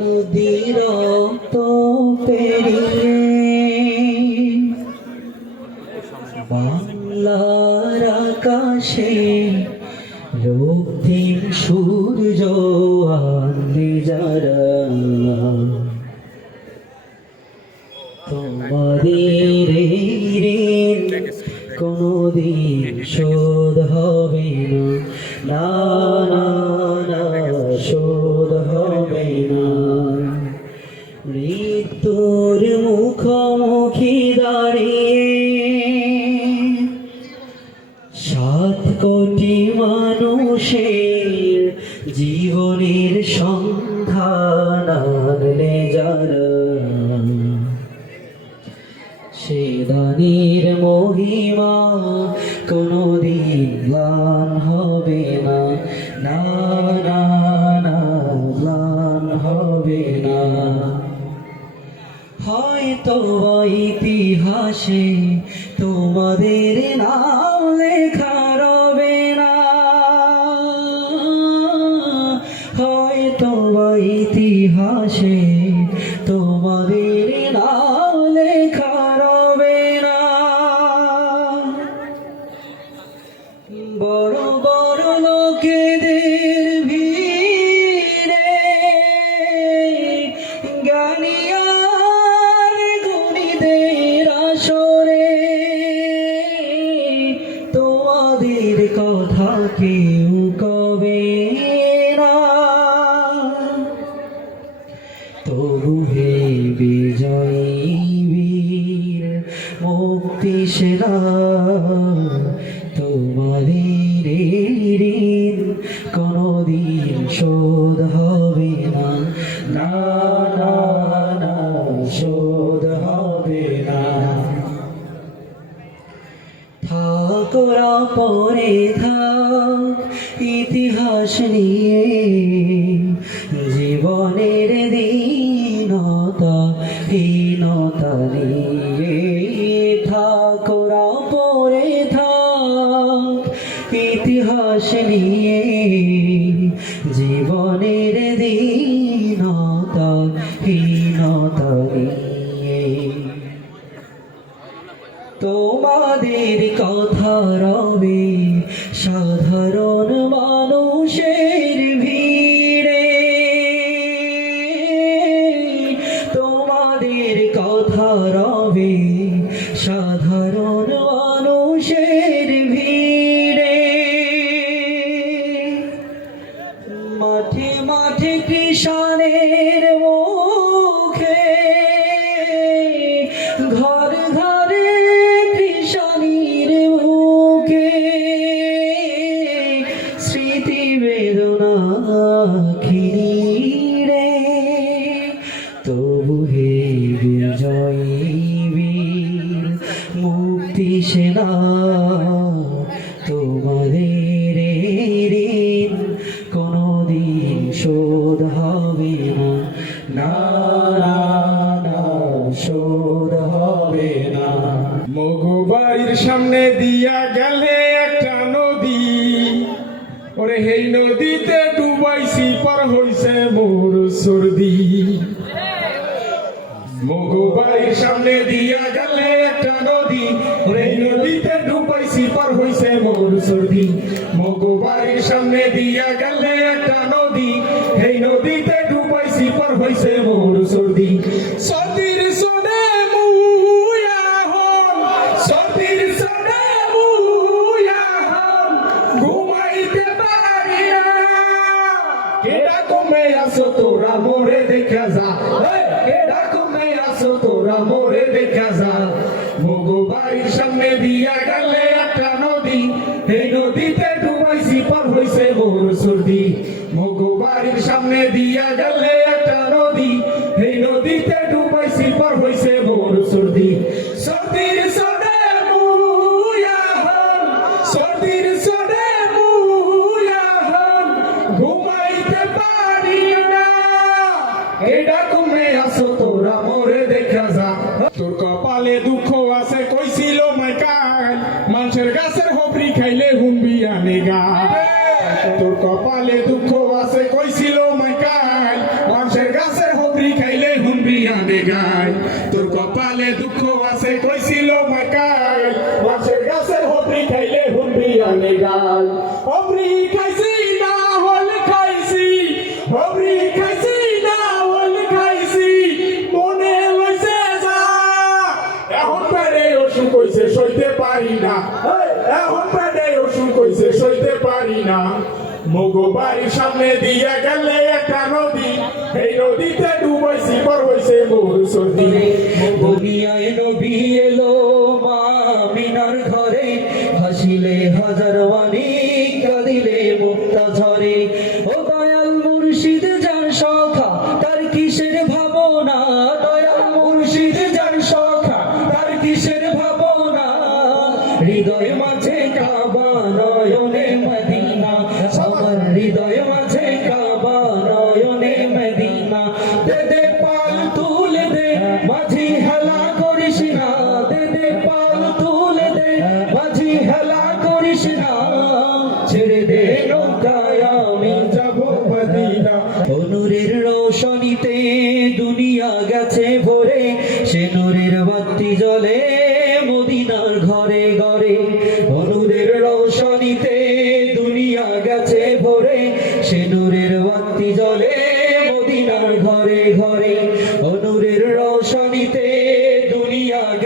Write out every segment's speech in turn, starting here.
নদীর তো পেরিয়ে বাংলার আকাশে রক্তিম সূর্য আনলে যারা। তোমাদের ঋণ কোনদিন শোধ হবে না না, শোধ না না। হয়তো ইতিহাসে তোমাদের নাম লেখা রবে না। হয়তো ইতিহাসে তোমাদের নাম লেখা রবে না। বড় ঠাকুরা পরে থাক, ইতিহাস নিয়ে, জীবনের দীনতা হীনতা তোমাদের কথা রবে সাধারণ মানুষের ভিড়ে। তোমাদের কথা রবে সাধারণ বীর, মুক্তি সেনা, তোমাদের ঋণ কোনদিন শোধ হবে না। না না না, শোধ হবে না। মগুবাড়ির সামনে দিয়া গেলে একটা নদী। ওরে সেই নদীতে ডুবাইছি, পার হইছে মোর সর্দি। মগু বাড়ির সামনে দিয়া গেলে একটা নদী। এই নদীতে ডুবাইছি পার হইছে মোর সর্দি। মগু বাড়ির সামনে দিয়া গেলে একটা নদী। এই নদীতে ডুবাইছি পার হইছে মোর কমে আসো তোরা মোরে দেখা যা। এই, কেডা কমে আসো তোরা মোরে দেখা যা। মগু বাড়ির সামনে দিয়া গেলে একটা নদী এই নদীতে ডুবাইছি পার হইছে মোর সর্দি। মগু বাড়ির সামনে দিয়া গেলে একটা নদী এই নদীতে ডুবাইছি পার হইছে মোর সর্দি। সর্দির সদে মুয়া হন সর্দির সদে মুয়া হন মনে দুঃখ আছে, কইছিল মাইকাল মানুষের গাছের হপরি খাইলে হুমবি আমি গাল তোর কপালে দুঃখ আছে, কইছিল মাইকাল মানুষের গাছের হপরি খাইলে হুমবি আমি গাল তোর কপালে দুঃখ আছে, কইছিল মাইকাল মানুষের গাছের হপরি খাইলে হুমবি আমি গাল মুগো বাড়ির সামনে দিয়া গেলে একটা নদী। এই নদীতে ডুবাইছি পর হইছে মোর সর্দি মুগো নবী এলো মিনার ঘরে। হাসিলে হাজার বাণী, কাঁদিলে মুক্তা ঝরে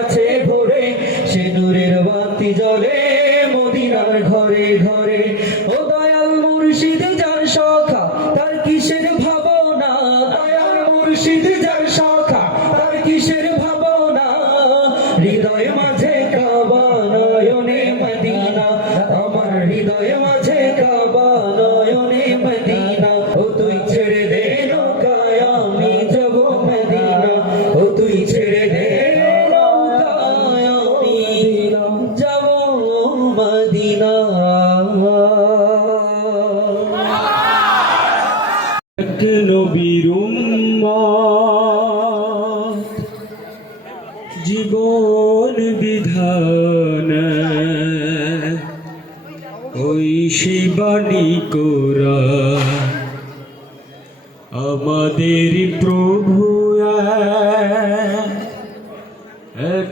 গেছে ভোরে সিঁদুরের বাতি জলে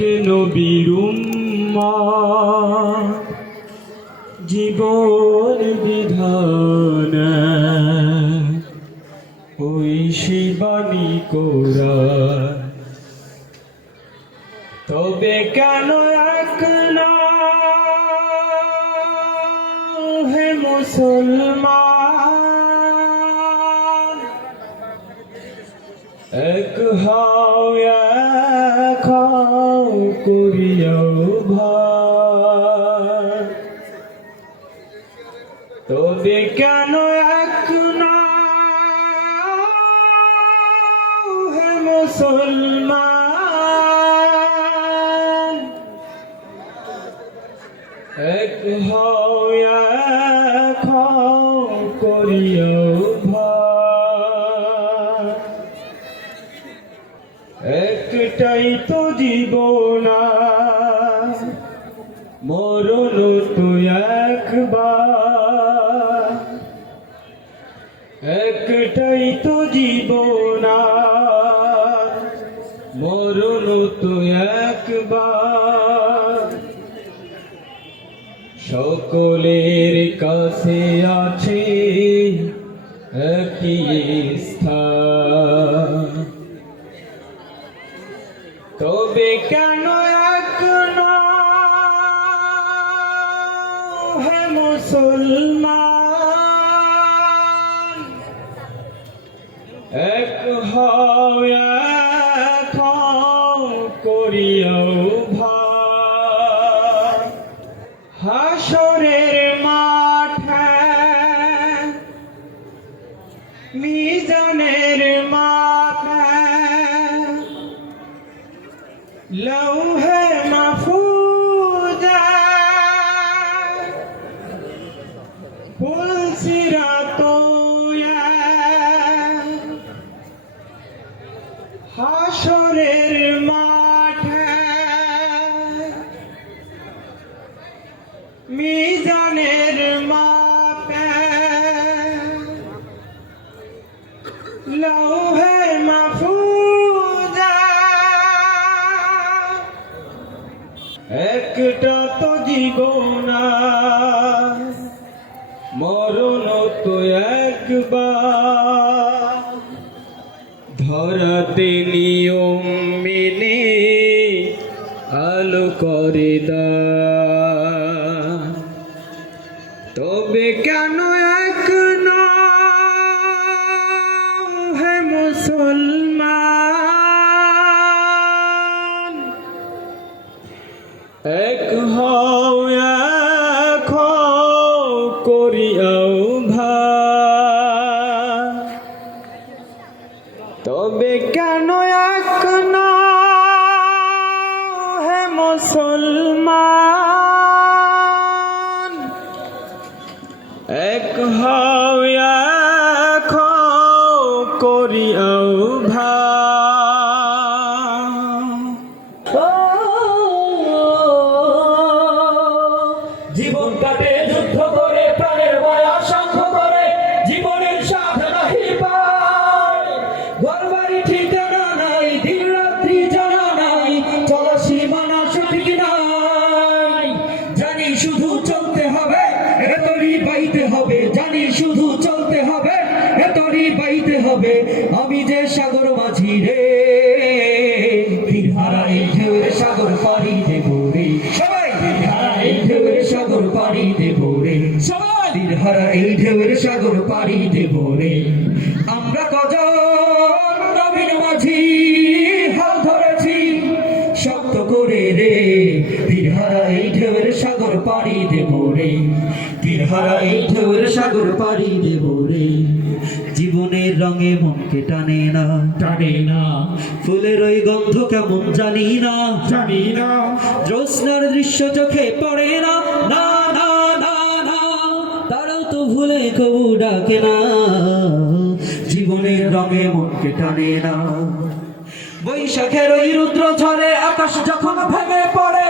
নবীর জীবন বিধান। ওই শিবানী কোরা। তবে কেন একনা হে মুসলমান এক হাওয়া করিয়াও ভাই তবে কেন এখন হে মুসলমান? এক হও করিয়াও এটাই তো জীবন মরণ তো একবার। একটাই তো জীবন মরণ তো একবার। সকলের কাছে আছে, একই স্থান। কেন এক হে মুসলমান এক হক করিও ভাই হাসরের মাঠে মিজানের لوح محفوظ قل صراط يا حشر মিজানের মা আলো করে তবে কেন এক হে মুসলমান হে পাড়ি দেব রে আমরা কজন নবীন মাঝি হাল ধরেছি শক্ত করে রে এই ঢেউয়ের সাগর দেব রে এই ঢেউয়ের সাগর দেব রে জীবনের রঙে মনকে টানে না জানি না। ফুলের ওই গন্ধ কেমন জানি না জানি না। জ্যোৎস্নার দৃশ্য চোখে পড়ে না না ভুলে কবু ডাকে না। জীবনের রঙে মনকে টানে না। বৈশাখের ওই রুদ্র ঝরে আকাশ যখন ভেঙে পড়ে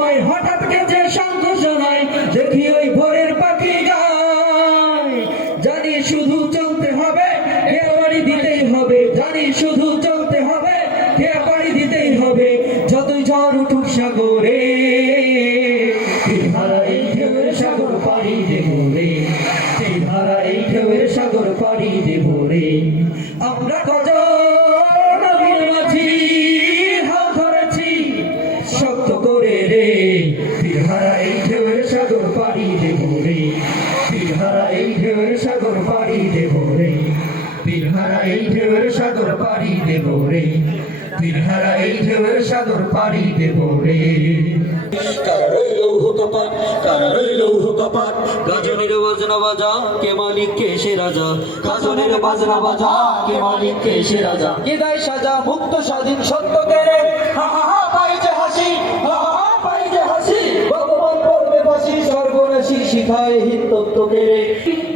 আমায় হঠাৎ গেছে সংঘর্ষ নয়। দেখি ওই ভোরের সাগর পাড়ি দেব রে। ফিরহারা এই ঢেউয়ের সাগর পাড়ি দেব রে। কারা রইল কপাট কারা রইল কপাট গাজনের বাজনা বাজা কে মালিক কে সে রাজা? গাজনের বাজনা বাজা কে মালিক কে সে রাজা? কে সাজা মুক্ত স্বাধীন সত্য হা হা হা পাই যে হাসি হা হা হা পাই যে হাসি। ভগবান করবে ফাঁসি সর্বনাশী শিখায় কেড়ে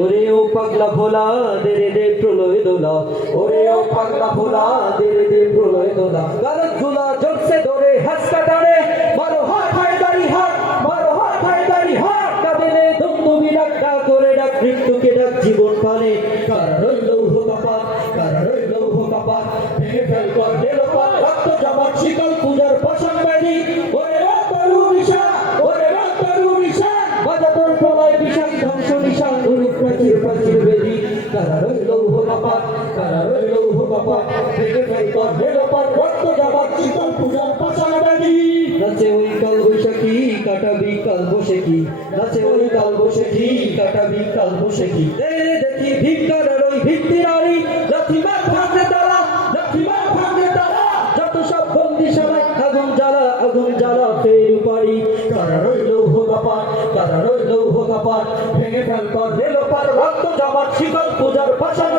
ওরে ও পাগলা ভোলা দে রে দে প্রলয় দোলা। ওরে ও পাগলা ভোলা দে রে দে প্রলয় দোলা। গালত ঝুলা জোরসে ধরে হাসকা টানে। মারো হায় দাড়ি হাত, মারো হায় দাড়ি হাত। কাঁদেনে দুমদুমি ডাক ডাক করে ডাক মৃত্যুকে ডাক জীবন পানে। কারা রইল কপাত কারা রইল কপাত ভেঙে ফেল কর রক্ত জমাট শীতল বসে কি? নাচে ওই কাল বসে কি? কাটাবি কাল বসে কি? দেখি ভিক্ষারের ওই ভিত্তি নারী লাথিমা ভাঙে তারা লাথিমা ভাঙে তারা, যত সব বন্দি সবাই আগুন জ্বালা আগুন জ্বালা ফের পারি তারা রইল হোকাপাত তারা রইল হোকাপাত ভেঙে ফেল কর রেল পার রক্ত জমাট শীতল পূজার পাশান